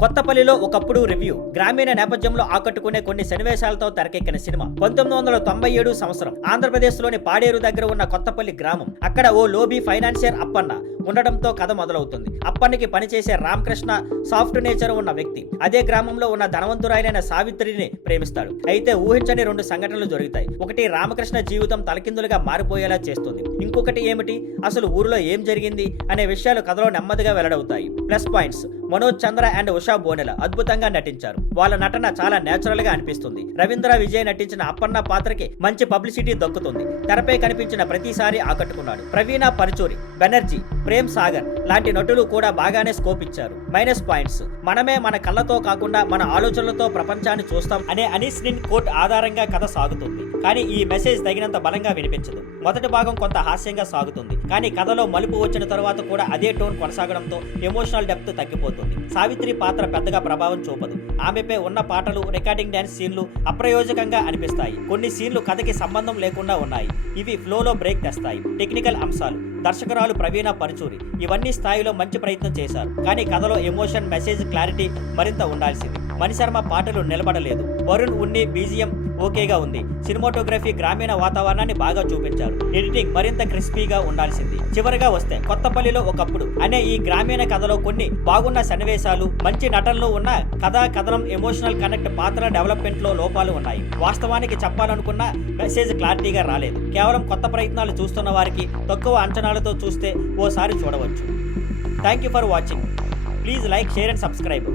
కొత్తపల్లిలో ఒకప్పుడు రివ్యూ గ్రామీణ నేపథ్యంలో ఆకట్టుకునే కొన్ని సన్నివేశాలతో తెరకెక్కిన సినిమా 1997 సంవత్సరం ఆంధ్రప్రదేశ్లోని పాడేరు దగ్గర ఉన్న కొత్తపల్లి గ్రామం. అక్కడ ఓ లోబీ ఫైనాన్షియర్ అప్పన్న ఉండడంతో కథ మొదలవుతుంది. అప్పన్నకి పనిచేసే రామకృష్ణ సాఫ్ట్ నేచర్ ఉన్న వ్యక్తి అదే గ్రామంలో ఉన్న ధనవంతురాలైన సావిత్రిని ప్రేమిస్తాడు. అయితే ఊహించని రెండు సంఘటనలు జరుగుతాయి. ఒకటి రామకృష్ణ జీవితం తలకిందులుగా మారిపోయేలా చేస్తుంది. ఇంకొకటి ఏమిటి, అసలు ఊరిలో ఏం జరిగింది అనే విషయాలు కథలో నెమ్మదిగా వెల్లడవుతాయి. Plus points: Manoj Chandra and Usha Bonela అద్భుతంగా నటించారు. వాళ్ళ నటన చాలా నేచురల్ గా అనిపిస్తుంది. రవీంద్ర విజయ్ నటించిన అప్పన్న పాత్రకి మంచి పబ్లిసిటీ దక్కుతుంది. తెరపై కనిపించిన ప్రతిసారి ఆకట్టుకున్నాడు. ప్రవీణ పరచూరి, బెనర్జీ, ప్రేమ్ సాగర్ లాంటి నటులు కూడా బాగానే స్కోప్ ఇచ్చారు. మైనస్ పాయింట్స్: మనమే మన కళ్ళతో కాకుండా మన ఆలోచనలతో ప్రపంచాన్ని చూస్తాం అనే అనీస్ నిన్ కోట్ ఆధారంగా కథ సాగుతుంది. కానీ ఈ మెసేజ్ తగినంత బలంగా వినిపించదు. మొదటి భాగం కొంత హాస్యంగా సాగుతుంది, కానీ కథలో మలుపు వచ్చిన తరువాత కూడా అదే టోన్ కొనసాగడంతో ఎమోషనల్ డెప్త్ తగ్గిపోతుంది. సావిత్రి పాత్ర పెద్దగా ప్రభావం చూపదు. ఆమెపై ఉన్న పాటలు, రికార్డింగ్ డాన్స్ సీన్లు అప్రయోజకంగా అనిపిస్తాయి. కొన్ని సీన్లు కథకి సంబంధం లేకుండా ఉన్నాయి. ఇవి ఫ్లోలో బ్రేక్ తెస్తాయి. టెక్నికల్ అంశాలు: దర్శకురాలు ప్రవీణ పరచూరి ఇవన్నీ స్థాయిలో మంచి ప్రయత్నం చేశారు. కానీ కథలో ఎమోషన్, మెసేజ్ క్లారిటీ మరింత ఉండాల్సింది. మణిశర్మ పాటలు నిలబడలేదు. వరుణ్ ఉన్ని బీజిఎం ఓకేగా ఉంది. సినిమాటోగ్రఫీ గ్రామీణ వాతావరణాన్ని బాగా చూపించారు. ఎడిటింగ్ మరింత క్రిస్పీగా ఉండాల్సింది. చివరిగా వస్తే కొత్తపల్లిలో ఒకప్పుడు అనే ఈ గ్రామీణ కథలో కొన్ని బాగున్న సన్నివేశాలు, మంచి నటనలు ఉన్న కథా కథనం, ఎమోషనల్ కనెక్ట్, పాత్ర డెవలప్మెంట్ లో లోపాలు ఉన్నాయి. వాస్తవానికి చెప్పాలనుకున్న మెసేజ్ క్లారిటీగా రాలేదు. కేవలం కొత్త ప్రయత్నాలు చూస్తున్న వారికి తక్కువ అంచనాలతో చూస్తే ఓసారి చూడవచ్చు. Thank you for watching. Please like, share and subscribe.